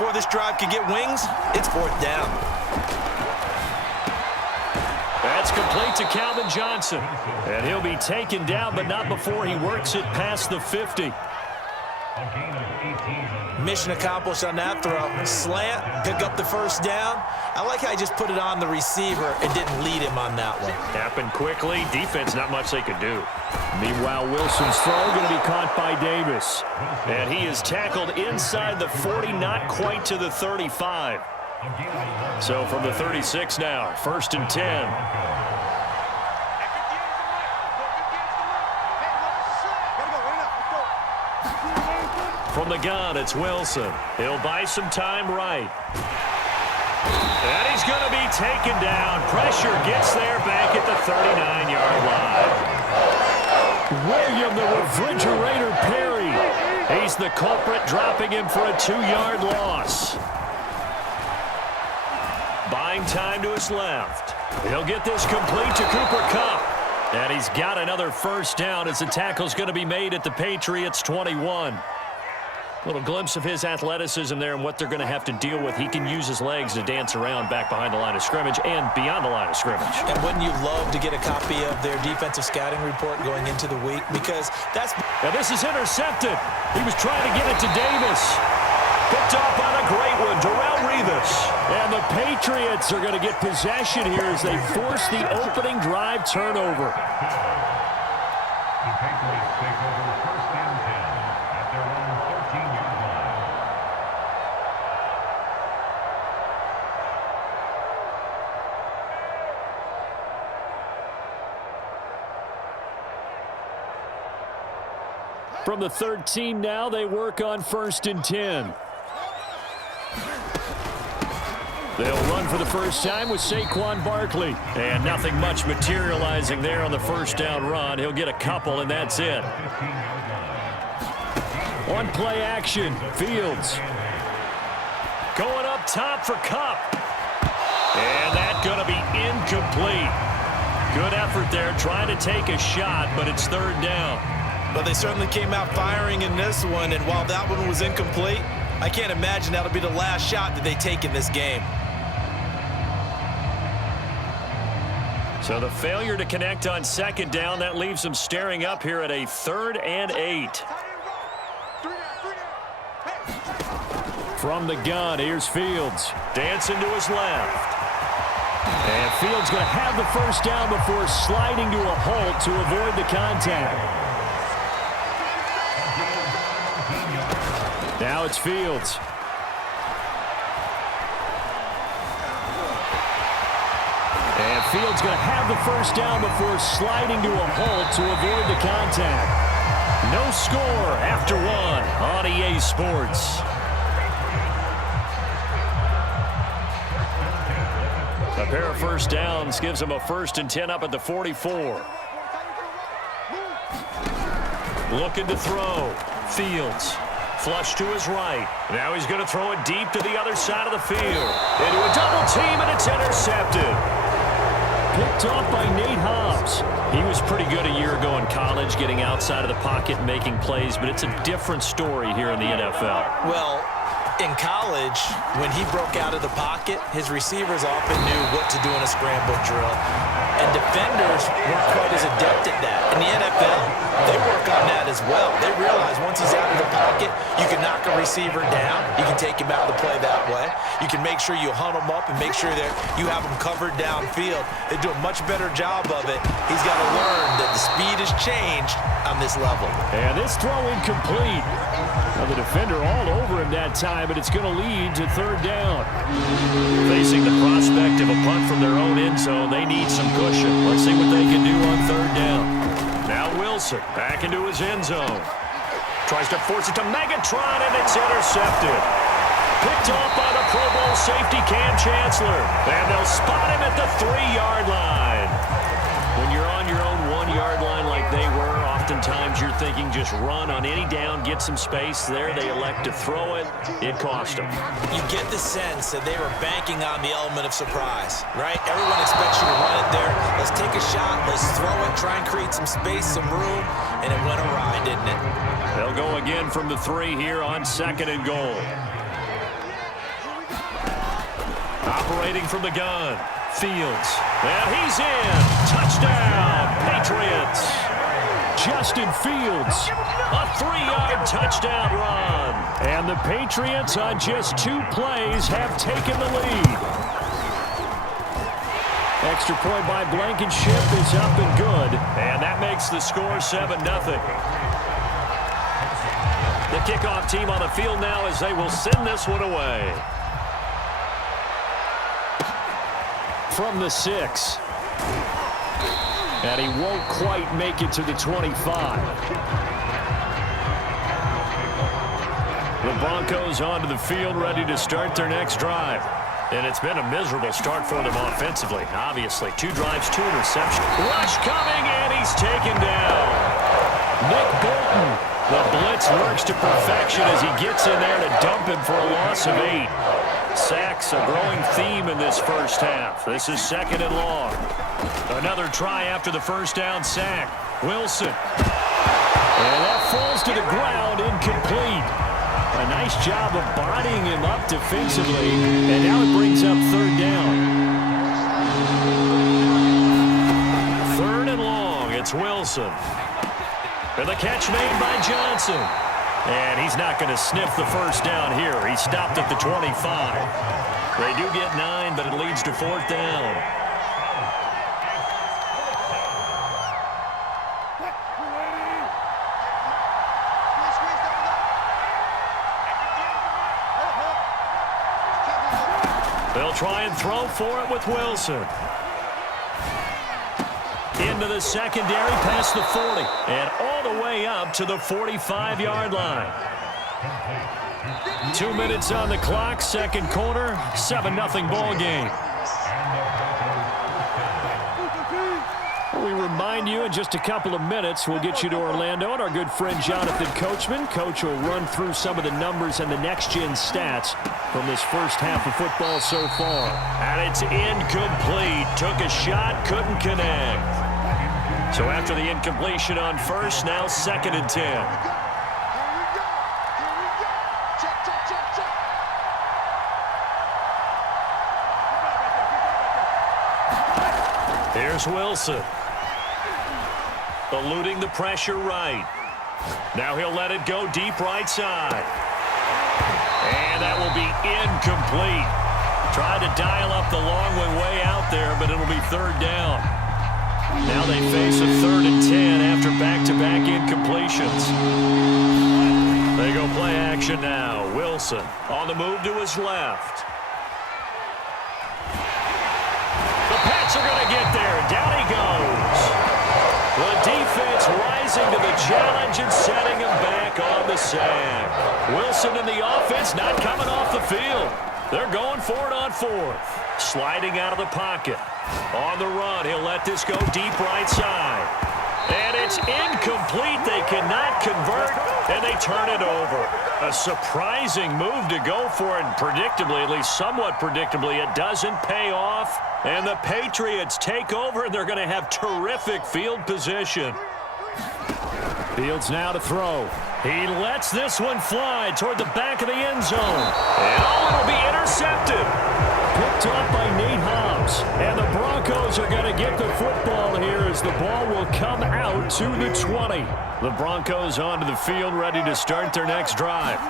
before this drive could get wings, it's fourth down. That's complete to Calvin Johnson. And he'll be taken down, but not before he works it past the 50. Mission accomplished on that throw. Slant, pick up the first down. I like how he just put it on the receiver and didn't lead him on that one. Happened quickly. Defense, not much they could do. Meanwhile, Wilson's throw going to be caught by Davis. And he is tackled inside the 40, not quite to the 35. So from the 36 now, 1st and 10. From the gun, it's Wilson. He'll buy some time right. And he's going to be taken down. Pressure gets there back at the 39-yard line. William the Refrigerator Perry. He's the culprit, dropping him for a 2-yard loss. Buying time to his left. He'll get this complete to Cooper Kupp. And he's got another first down as the tackle's going to be made at the Patriots' 21. Little glimpse of his athleticism there and what they're going to have to deal with. He can use his legs to dance around back behind the line of scrimmage and beyond the line of scrimmage. And wouldn't you love to get a copy of their defensive scouting report going into the week? Because that's... Now this is intercepted. He was trying to get it to Davis. Picked off on a great one, Darrelle Revis. And the Patriots are going to get possession here as they force the opening drive turnover. The Patriots take over 1st and 10 at their own 13-yard line. From the 13 now, they work on 1st and 10. They'll run for the first time with Saquon Barkley. And nothing much materializing there on the first down run. He'll get a couple, and that's it. On play action, Fields. Going up top for Kupp. And that's going to be incomplete. Good effort there, trying to take a shot, but it's 3rd down. But they certainly came out firing in this one, and while that one was incomplete, I can't imagine that'll be the last shot that they take in this game. So the failure to connect on 2nd down, that leaves them staring up here at a 3rd and 8. From the gun, here's Fields. Dancing to his left. And Fields going to have the first down before sliding to a halt to avoid the contact. Now it's Fields. And Fields going to have the first down before sliding to a halt to avoid the contact. No score after 1 on EA Sports. A pair of first downs gives him a 1st and 10 up at the 44. Looking to throw. Fields. Flush to his right. Now he's going to throw it deep to the other side of the field. Into a double team, and it's intercepted. Picked off by Nate Hobbs. He was pretty good a year ago in college, getting outside of the pocket and making plays, but it's a different story here in the NFL. Well, in college, when he broke out of the pocket, his receivers often knew what to do in a scramble drill. And defenders weren't quite as adept at that. In the NFL, they work on that as well. They realize once he's out of the pocket, you can knock a receiver down. You can take him out of the play that way. You can make sure you hunt him up and make sure that you have him covered downfield. They do a much better job of it. He's got to learn that the speed has changed on this level. And this throw incomplete. Now the defender all over him that time, but it's going to lead to 3rd down. Facing the prospect of a punt from their own end zone, they need some cushion. Let's see what they can do on 3rd down. Now Wilson back into his end zone. Tries to force it to Megatron, and it's intercepted. Picked off by the Pro Bowl safety Cam Chancellor. And they'll spot him at the 3-yard line. When you're on your own 1-yard line like they were, oftentimes you're thinking just run on any down, get some space. There they elect to throw it. It cost them. You get the sense that they were banking on the element of surprise, right? Everyone expects you to run it there. Let's take a shot. Let's throw it. Try and create some space, some room. And it went awry, didn't it? They'll go again from the 3 here on 2nd and goal. Operating from the gun. Fields. And he's in. Touchdown, Patriots. Justin Fields. A 3-yard touchdown run. And the Patriots on just 2 plays have taken the lead. Extra point by Blankenship is up and good. And that makes the score 7-0. The kickoff team on the field now as they will send this one away. From the 6. And he won't quite make it to the 25. The Broncos onto the field ready to start their next drive. And it's been a miserable start for them offensively. Obviously, 2 drives, 2 interceptions. Rush coming, and he's taken down. Nick Bolton. The blitz works to perfection as he gets in there to dump him for a loss of 8. Sacks, a growing theme in this first half. This is 2nd and long. Another try after the first down sack. Wilson. And that falls to the ground, incomplete. A nice job of bodying him up defensively, and now it brings up 3rd down. 3rd and long, it's Wilson. And the catch made by Johnson. And he's not going to sniff the first down here. He stopped at the 25. They do get 9, but it leads to 4th down. They'll try and throw for it with Wilson. Into the secondary, past the 40, and all the way up to the 45-yard line. 2 minutes on the clock, 2nd quarter, 7-0 ball game. We remind you in just a couple of minutes, we'll get you to Orlando and our good friend Jonathan Coachman. Coach will run through some of the numbers and the next-gen stats from this first half of football so far. And it's incomplete. Took a shot, couldn't connect. So after the incompletion on first, now 2nd and 10. Here's Wilson. Eluding the pressure right. Now he'll let it go deep right side. And that will be incomplete. Tried to dial up the long way out there, but it'll be 3rd down. Now they face a 3rd and 10 after back-to-back incompletions. They go play action now. Wilson on the move to his left. The Pats are going to get there. Down he goes. The defense rising to the challenge and setting him back on the sack. Wilson and the offense not coming off the field. They're going for it on 4th. Sliding out of the pocket. On the run, he'll let this go deep right side. And it's incomplete. They cannot convert, and they turn it over. A surprising move to go for it, and predictably, at least somewhat predictably, it doesn't pay off. And the Patriots take over, and they're going to have terrific field position. Fields now to throw. He lets this one fly toward the back of the end zone. And it'll be intercepted. Picked off by Nate Hobbs. And the Broncos are going to get the football here as the ball will come out to the 20. The Broncos onto the field ready to start their next drive.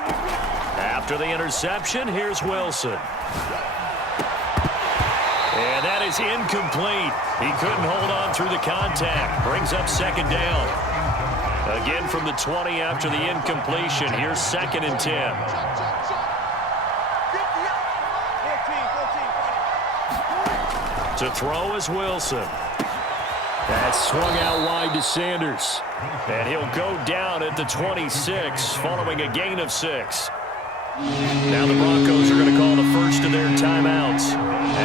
After the interception, here's Wilson. And that is incomplete. He couldn't hold on through the contact. Brings up 2nd down. Again from the 20 after the incompletion. Here's 2nd and 10. To throw is Wilson. That's swung out wide to Sanders. And he'll go down at the 26 following a gain of 6. Now the Broncos are going to call the first of their timeouts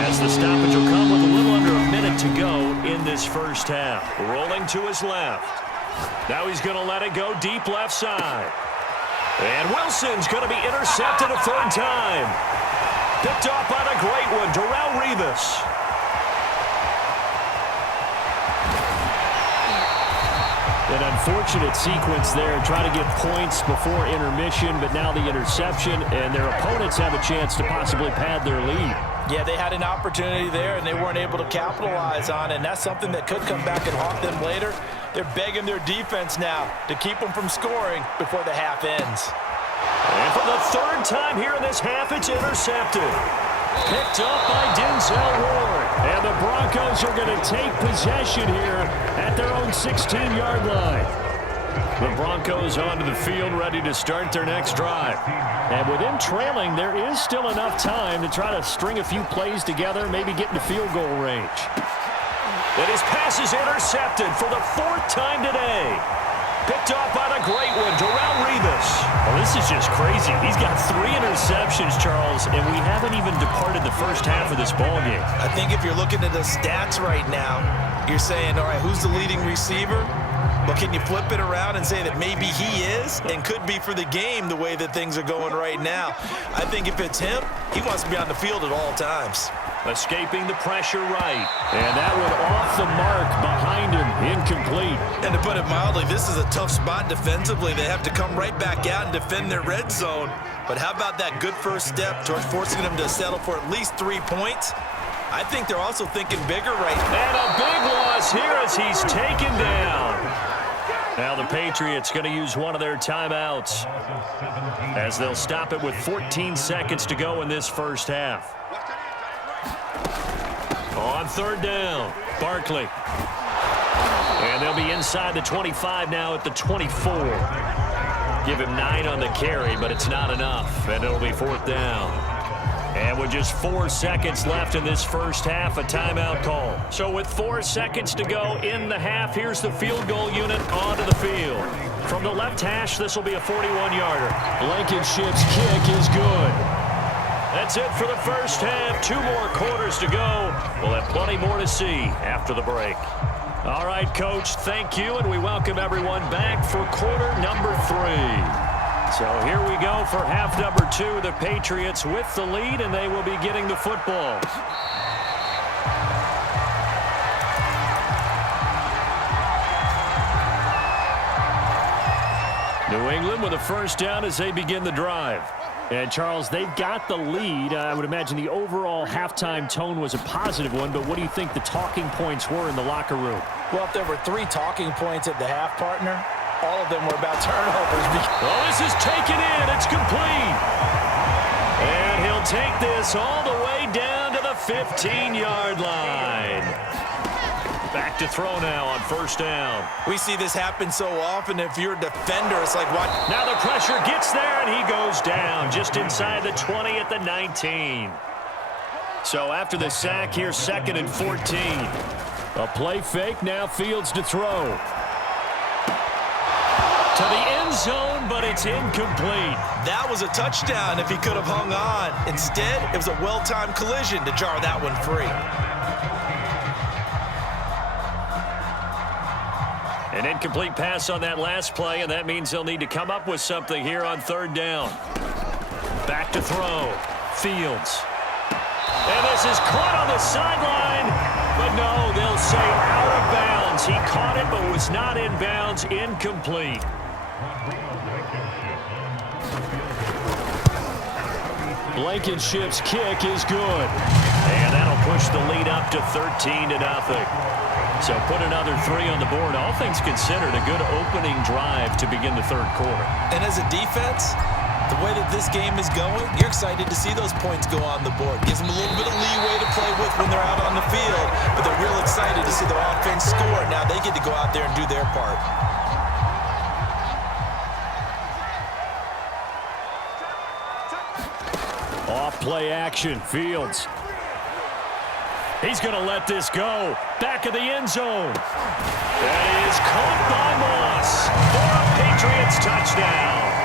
as the stoppage will come with a little under a minute to go in this first half. Rolling to his left. Now he's going to let it go deep left side. And Wilson's going to be intercepted a 3rd time. Picked off by the great one, Darrelle Revis. An unfortunate sequence there. Try to get points before intermission, but now the interception, and their opponents have a chance to possibly pad their lead. Yeah, they had an opportunity there, and they weren't able to capitalize on it, and that's something that could come back and haunt them later. They're begging their defense now to keep them from scoring before the half ends. And for the third time here in this half, it's intercepted. Picked up by Denzel Ward. And the Broncos are going to take possession here at their own 16-yard line. The Broncos onto the field, ready to start their next drive. And with them trailing, there is still enough time to try to string a few plays together, maybe get into field goal range. And his pass is intercepted for the fourth time today. Picked off by the great one, Darrelle Revis. Well, this is just crazy. He's got 3 interceptions, Charles, and we haven't even departed the first half of this ballgame. I think if you're looking at the stats right now, you're saying, all right, who's the leading receiver? Well, can you flip it around and say that maybe he is and could be for the game the way that things are going right now? I think if it's him, he wants to be on the field at all times. Escaping the pressure right. And that one off the mark behind him. Incomplete. And to put it mildly, this is a tough spot defensively. They have to come right back out and defend their red zone. But how about that good first step towards forcing them to settle for at least 3 points? I think they're also thinking bigger right now. And a big loss here as he's taken down. Now the Patriots going to use one of their timeouts as they'll stop it with 14 seconds to go in this first half. On third down, Barkley. And they'll be inside the 25 now at the 24. Give him 9 on the carry, but it's not enough, and it'll be fourth down. And with just 4 seconds left in this first half, a timeout call. So with 4 seconds to go in the half, here's the field goal unit onto the field. From the left hash, this will be a 41-yarder. Blankenship's kick is good. That's it for the first half. 2 more quarters to go. We'll have plenty more to see after the break. All right, Coach, thank you, and we welcome everyone back for quarter number 3. So here we go for half number 2. The Patriots with the lead, and they will be getting the football. New England with a first down as they begin the drive. And, Charles, they've got the lead. I would imagine the overall halftime tone was a positive one, but what do you think the talking points were in the locker room? Well, if there were 3 talking points at the half, partner, all of them were about turnovers. Well, this is taken in. It's complete. And he'll take this all the way down to the 15-yard line. Back to throw now on first down. We see this happen so often. If you're a defender, it's like what? Now the pressure gets there, and he goes down just inside the 20 at the 19. So after the sack, here's 2nd and 14. A play fake, now Fields to throw. To the end zone, but it's incomplete. That was a touchdown if he could have hung on. Instead, it was a well-timed collision to jar that one free. An incomplete pass on that last play, and that means they'll need to come up with something here on third down. Back to throw. Fields. And this is caught on the sideline, but no, they'll say out of bounds. He caught it, but was not in bounds. Incomplete. Blankenship's kick is good. And that'll push the lead up to 13-0. So put another 3 on the board. All things considered, a good opening drive to begin the third quarter. And as a defense, the way that this game is going, you're excited to see those points go on the board. Gives them a little bit of leeway to play with when they're out on the field, but they're real excited to see their offense score. Now they get to go out there and do their part. Off play action, Fields. He's going to let this go. Back of the end zone. That is caught by Moss for a Patriots touchdown.